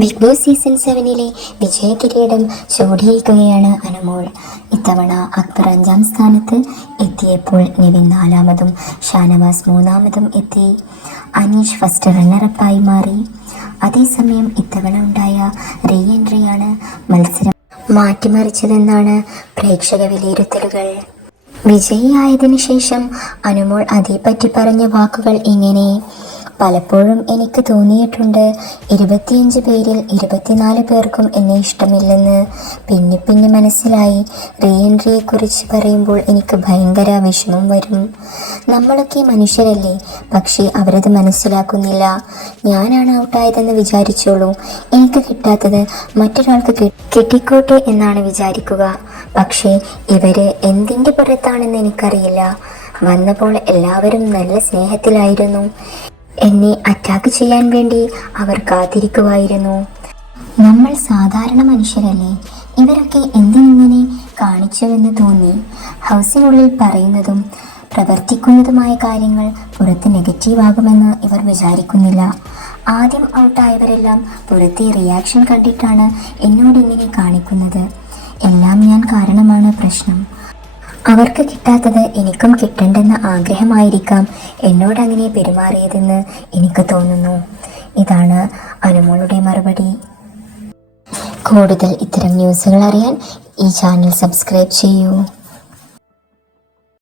Big boss season 7-ലെ വിജയകിരീടം ചൂടിയേൽക്കുകയാണ് അനുമോൾ. ഇത്തവണ അക്ബർ 5-ാം സ്ഥാനത്ത് എത്തിയപ്പോൾ നിവിൻ 4-മതും ഷാനവാസ് 3-മതും എത്തി. അനീഷ് ഫസ്റ്റ് റണ്ണറപ്പായി മാറി. അതേസമയം ഇത്തവണ ഉണ്ടായ റീ എൻട്രിയാണ് മത്സരം മാറ്റിമറിച്ചതെന്നാണ് പ്രേക്ഷക വിലയിരുത്തലുകൾ. വിജയിയായതിനു ശേഷം അനുമോൾ അതേപ്പറ്റി പറഞ്ഞ വാക്കുകൾ ഇങ്ങനെ: പലപ്പോഴും എനിക്ക് തോന്നിയിട്ടുണ്ട് 25 പേരിൽ 24 പേർക്കും എന്നെ ഇഷ്ടമില്ലെന്ന്. പിന്നെ മനസ്സിലായി. റീ എൻട്രിയെക്കുറിച്ച് പറയുമ്പോൾ എനിക്ക് ഭയങ്കര വിഷമം വരും. നമ്മളൊക്കെ മനുഷ്യരല്ലേ, പക്ഷേ അവരത് മനസ്സിലാക്കുന്നില്ല. ഞാനാണ് ഔട്ടായതെന്ന് വിചാരിച്ചോളൂ. എനിക്ക് കിട്ടാത്തത് മറ്റൊരാൾക്ക് കിട്ടിക്കോട്ടെ എന്നാണ് വിചാരിക്കുക. പക്ഷേ ഇവര് എന്തിൻ്റെ പുറത്താണെന്ന് എനിക്കറിയില്ല. വന്നപ്പോൾ എല്ലാവരും നല്ല സ്നേഹത്തിലായിരുന്നു. എന്നെ അറ്റാക്ക് ചെയ്യാൻ വേണ്ടി അവർ കാത്തിരിക്കുമായിരുന്നു. നമ്മൾ സാധാരണ മനുഷ്യരല്ലേ, ഇവരൊക്കെ എന്തിനിങ്ങനെ കാണിച്ചുവെന്ന് തോന്നി. ഹൗസിനുള്ളിൽ പറയുന്നതും പ്രവർത്തിക്കുന്നതുമായ കാര്യങ്ങൾ പുറത്ത് നെഗറ്റീവാകുമെന്ന് ഇവർ വിചാരിക്കുന്നില്ല. ആദ്യം ഔട്ടായവരെല്ലാം പുറത്തെ റിയാക്ഷൻ കണ്ടിട്ടാണ് എന്നോടിങ്ങനെ കാണിക്കുന്നത്. എല്ലാം ഞാൻ കാരണമാണ് പ്രശ്നം. അവർക്ക് കിട്ടാത്തത് എനിക്കും കിട്ടണ്ടെന്ന ആഗ്രഹമായിരിക്കാം എന്നോടങ്ങനെ പെരുമാറിയതെന്ന് എനിക്ക് തോന്നുന്നു. ഇതാണ് അനുമോളുടെ മറുപടി. കൂടുതൽ ഇത്തരം ന്യൂസുകൾ അറിയാൻ ഈ ചാനൽ സബ്സ്ക്രൈബ് ചെയ്യൂ.